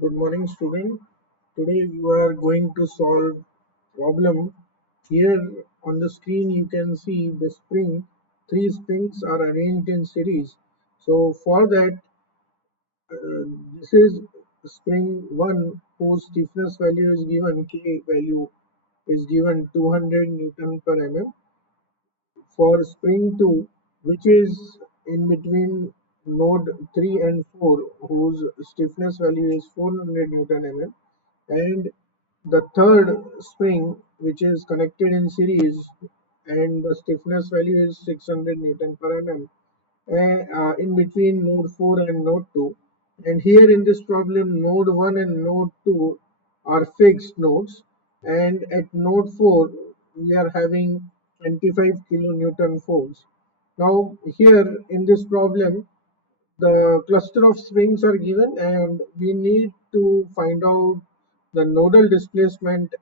Good morning, student. Today you are going to solve problem. Here on the screen you can see the spring. Three springs are arranged in series. So for that, this is spring 1 whose stiffness value is given, K value is given 200 Newton per mm. For spring 2, which is in between node 3 and 4, whose stiffness value is 400 Newton mm, and the third spring, which is connected in series, and the stiffness value is 600 Newton per mm, in between node 4 and node 2. And here in this problem, node 1 and node 2 are fixed nodes, and at node 4 we are having 25 kilonewton force. Now here in this problem, the cluster of springs are given and we need to find out the nodal displacement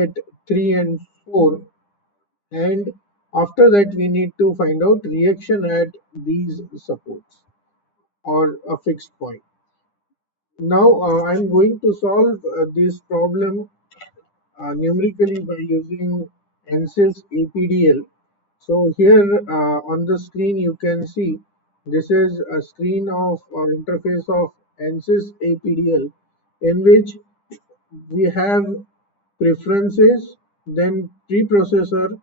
at 3 and 4, and after that we need to find out reaction at these supports or a fixed point. Now I'm going to solve this problem numerically by using ANSYS APDL. So here on the screen you can see this is a screen of or interface of ANSYS APDL, in which we have preferences, then preprocessor,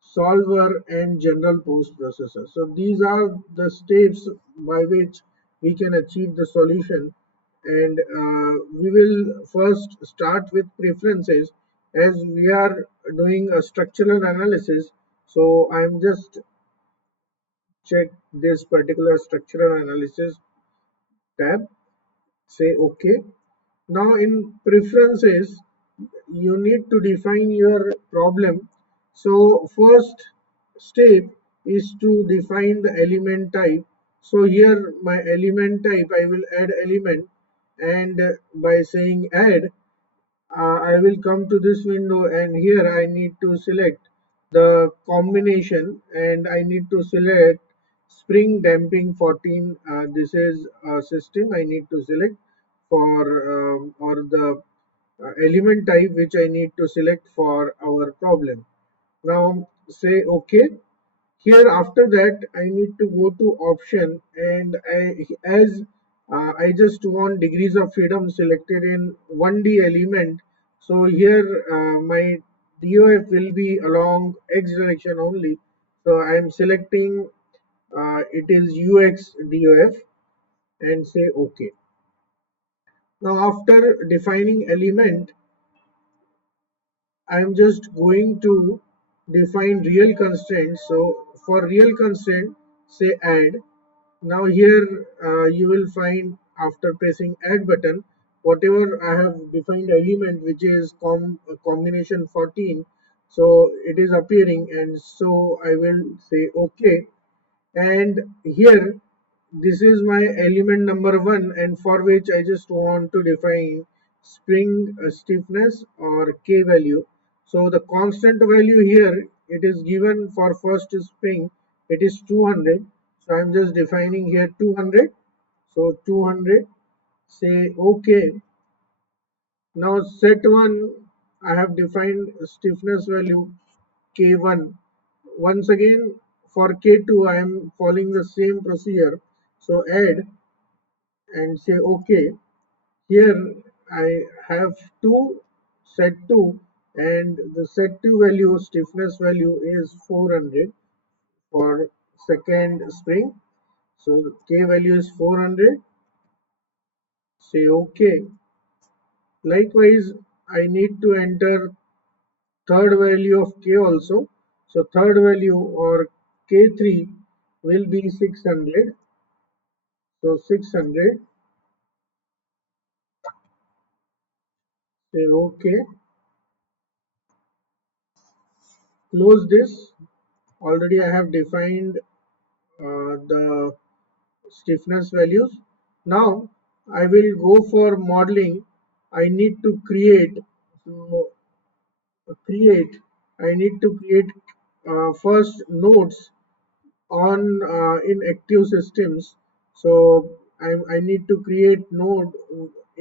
solver, and general post processor. So these are the steps by which we can achieve the solution, and we will first start with preferences as we are doing a structural analysis. So I'm just check this particular structural analysis tab, say OK. Now in preferences, you need to define your problem. So first step is to define the element type. So here my element type, I will add element, and by saying add, I will come to this window, and here I need to select the combination, and I need to select spring damping 14. This is a system I need to select for or the element type which I need to select for our problem. Now say OK. Here after that I need to go to option, and I just want degrees of freedom selected in 1D element. So here my DOF will be along X direction only. So I am selecting it is UX DOF and say OK. Now after defining element, I'm just going to define real constraints. So for real constraint, say add. Now here you will find, after pressing add button, whatever I have defined element, which is combination 14, so it is appearing, and so I will say OK. And here this is my element number 1, and for which I just want to define spring stiffness or K value. So the constant value here, it is given for first spring, it is 200. So I'm just defining here 200. So 200, say OK. Now set 1, I have defined stiffness value K1. Once again for K2 I am following the same procedure. So add and say OK. Here I have 2, set 2, and the set 2 value, stiffness value, is 400 for second spring. So K value is 400. Say OK. Likewise, I need to enter third value of K also. So third value or K3 will be 600. So 600, say OK, close this. Already I have defined the stiffness values. Now I will go for modeling. I need to create, so create, I need to create first nodes on in active systems. So I need to create node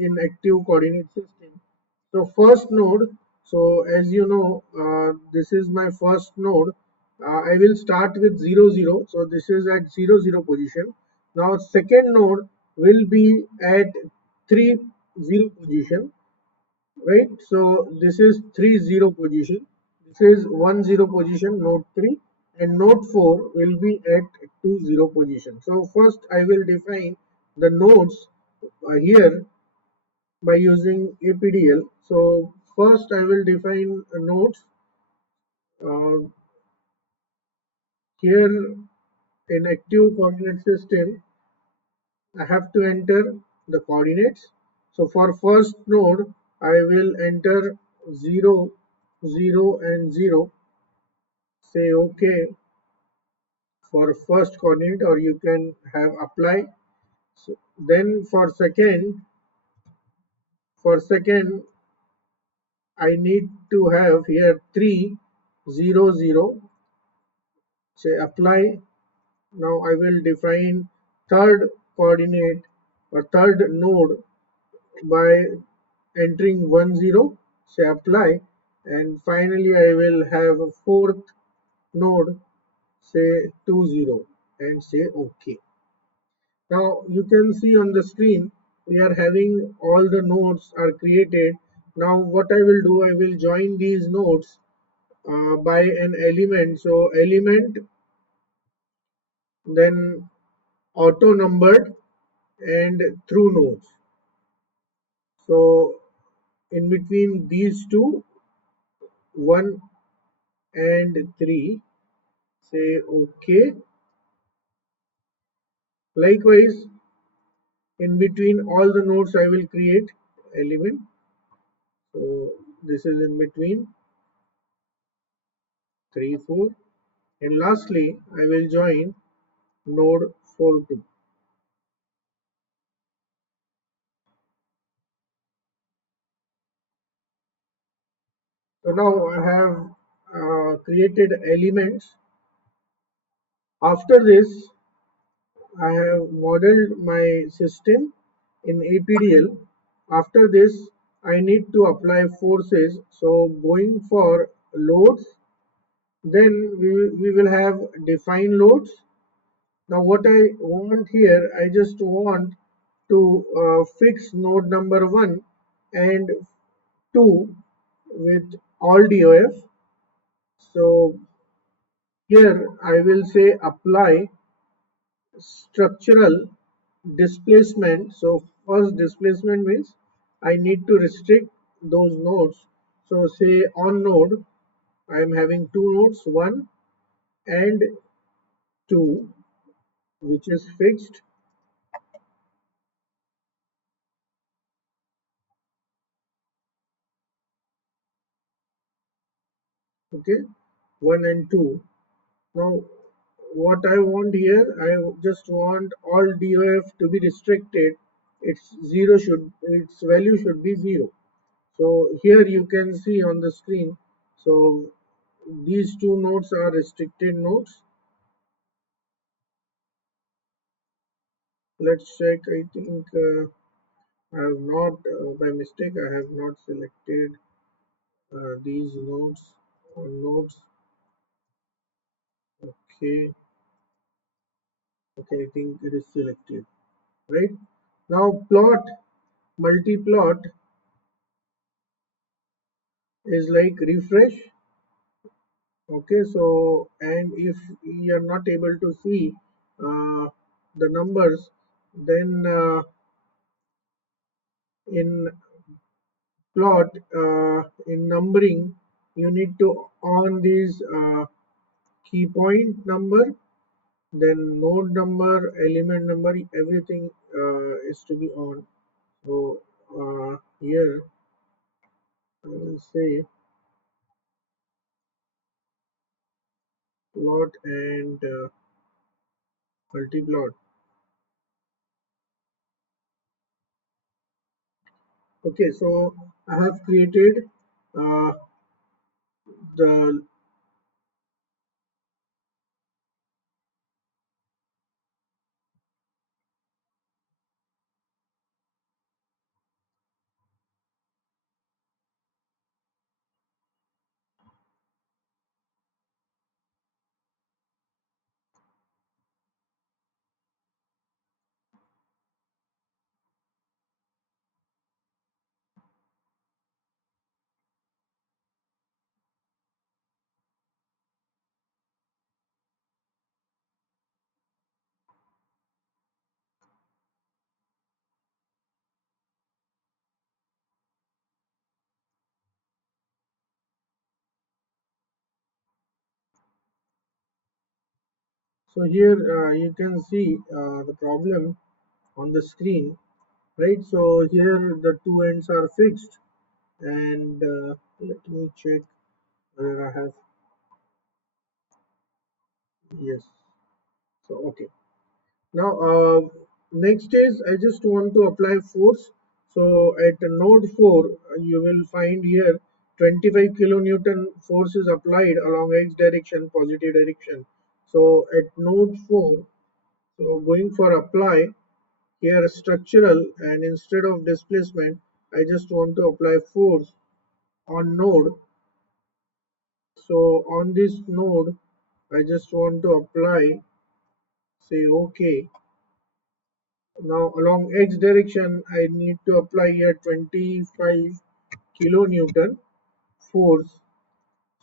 in active coordinate system. So first node, so as you know, this is my first node. I will start with 0 0. So this is at 0 0 position. Now second node will be at 3 0 position, right? So this is 3 0 position. This is 1 0 position, node 3, and node 4 will be at 2 0 position. So first I will define the nodes here by using APDL. So first I will define nodes uh, here in active coordinate system. I have to enter the coordinates. So for first node, I will enter 0, 0 and 0. Say OK for first coordinate, or you can have apply. So then for second, I need to have here 3, 0, 0. Say apply. Now I will define third coordinate or third node by entering 1 0, say apply, and finally I will have a fourth node, say 2 0, and say OK. Now you can see on the screen we are having all the nodes are created. Now what I will do, I will join these nodes by an element. So element, then auto numbered, and through nodes. So in between these two, 1 and 3, say OK. Likewise, in between all the nodes I will create element. So this is in between 3 4, and lastly I will join node 4 2. So now I have created elements. After this I have modeled my system in APDL. After this, I need to apply forces. So going for loads, then we will have define loads. Now what I want here, I just want to fix node number 1 and 2 with all DOF. So here I will say apply structural displacement. So first displacement means I need to restrict those nodes. So say on node I am having two nodes, 1 and 2, which is fixed. Okay, 1 and 2. Now what I want here, I just want all DOF to be restricted. Its value should be 0. So here you can see on the screen. So these two nodes are restricted nodes. Let's check. I think I have not, by mistake, I have not selected these nodes or nodes. Okay, okay, I think it is selected. Right now, plot multi-plot is like refresh. Okay, so and if you are not able to see the numbers, then in plot in numbering, you need to on these key point number, then node number, element number, everything is to be on. So here I will say plot and multi-plot. Okay, so I have created uh, the So here you can see the problem on the screen, right? So here the two ends are fixed, and let me check whether I have, yes. So okay. Now, next is I just want to apply force. So at node 4, you will find here 25 kilonewton force is applied along x direction, positive direction. So at node 4, so going for apply here structural, and instead of displacement, I just want to apply force on node. So on this node, I just want to apply, say OK. Now along x direction, I need to apply here 25 kilonewton force.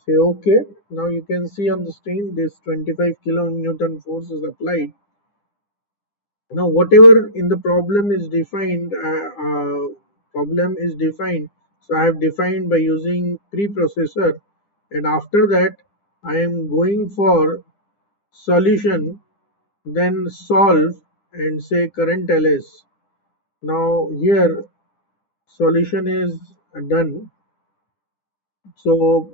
Say okay. Now you can see on the screen this 25 kilonewton force is applied. Now whatever in the problem is defined, So I have defined by using preprocessor, and after that I am going for solution, then solve and say current ls. Now here solution is done. So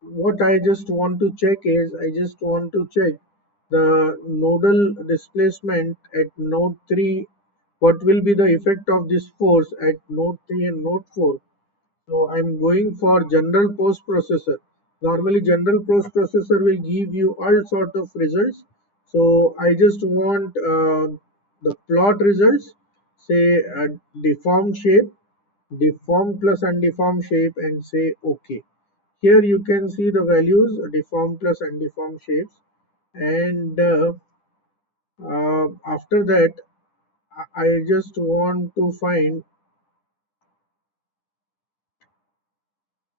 what I just want to check is I just want to check the nodal displacement at node 3. What will be the effect of this force at node 3 and node 4? So I'm going for general post processor. Normally general post processor will give you all sort of results. So I just want the plot results, say deformed shape, deformed plus undeformed shape, and say OK. Here you can see the values deformed plus undeformed shapes, and after that I just want to find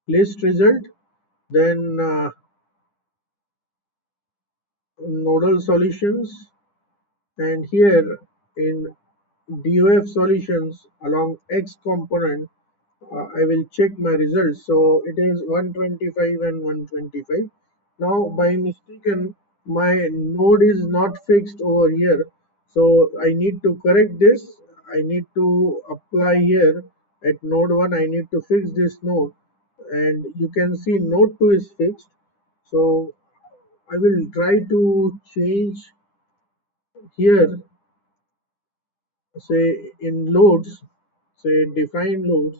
list result, then nodal solutions, and here in DOF solutions along X component, I will check my results. So it is 125 and 125. Now by mistaken my node is not fixed over here. So I need to correct this. I need to apply here at node 1. I need to fix this node, and you can see node 2 is fixed. So I will try to change here, say in loads, say define loads,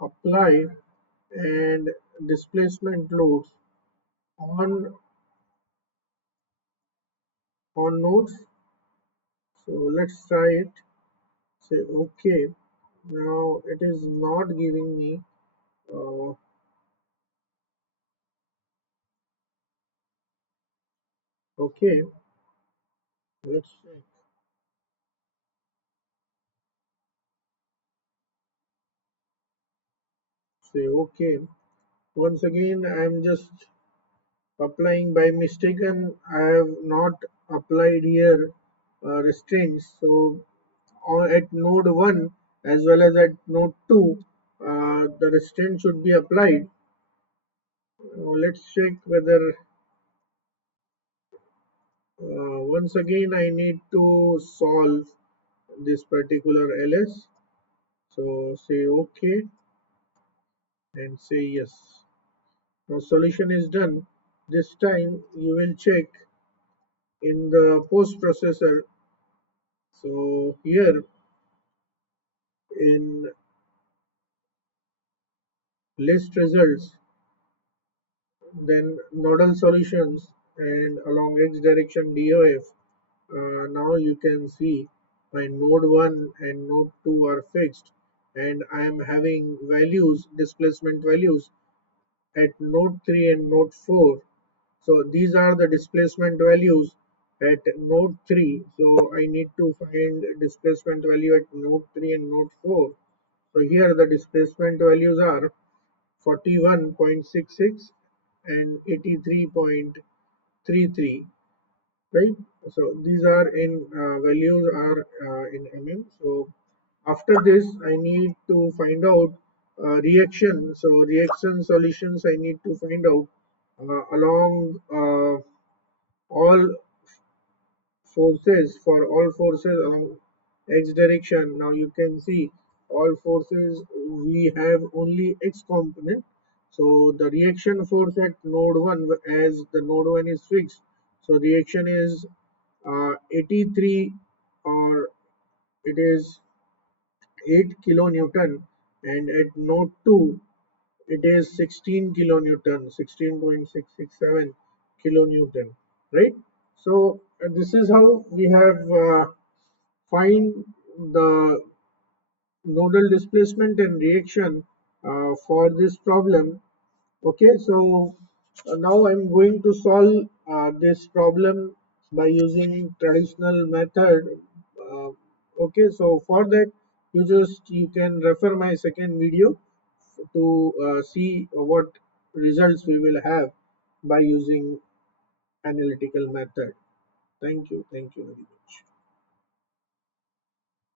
apply, and displacement loads on nodes. So let's try it. Say okay. Now it is not giving me uh, okay. Let's check. Say okay. Once again I'm just applying by mistaken. I have not applied here restraints. So at node 1 as well as at node 2, the restraint should be applied. Let's check whether once again I need to solve this particular ls. So say okay and say yes. Now solution is done. This time you will check in the post processor. So here in list results, then nodal solutions, and along x direction DOF, now you can see my node 1 and node 2 are fixed, and I am having values, displacement values at node 3 and node 4. So these are the displacement values at node 3. So I need to find displacement value at node 3 and node 4. So here the displacement values are 41.66 and 83.33, right? So these are in values are in mm. So after this I need to find out reaction. So reaction solutions I need to find out along all forces for all forces along x direction. Now you can see all forces we have only x component. So the reaction force at node 1, as the node 1 is fixed, so reaction is 83, or it is 8 kilonewton, and at node 2 it is 16 kilonewton, 16.667 kilonewton, right? So this is how we have find the nodal displacement and reaction for this problem. Okay, so now I'm going to solve this problem by using traditional method. Uh, okay, so for that you can refer my second video to see what results we will have by using analytical method. Thank you very much.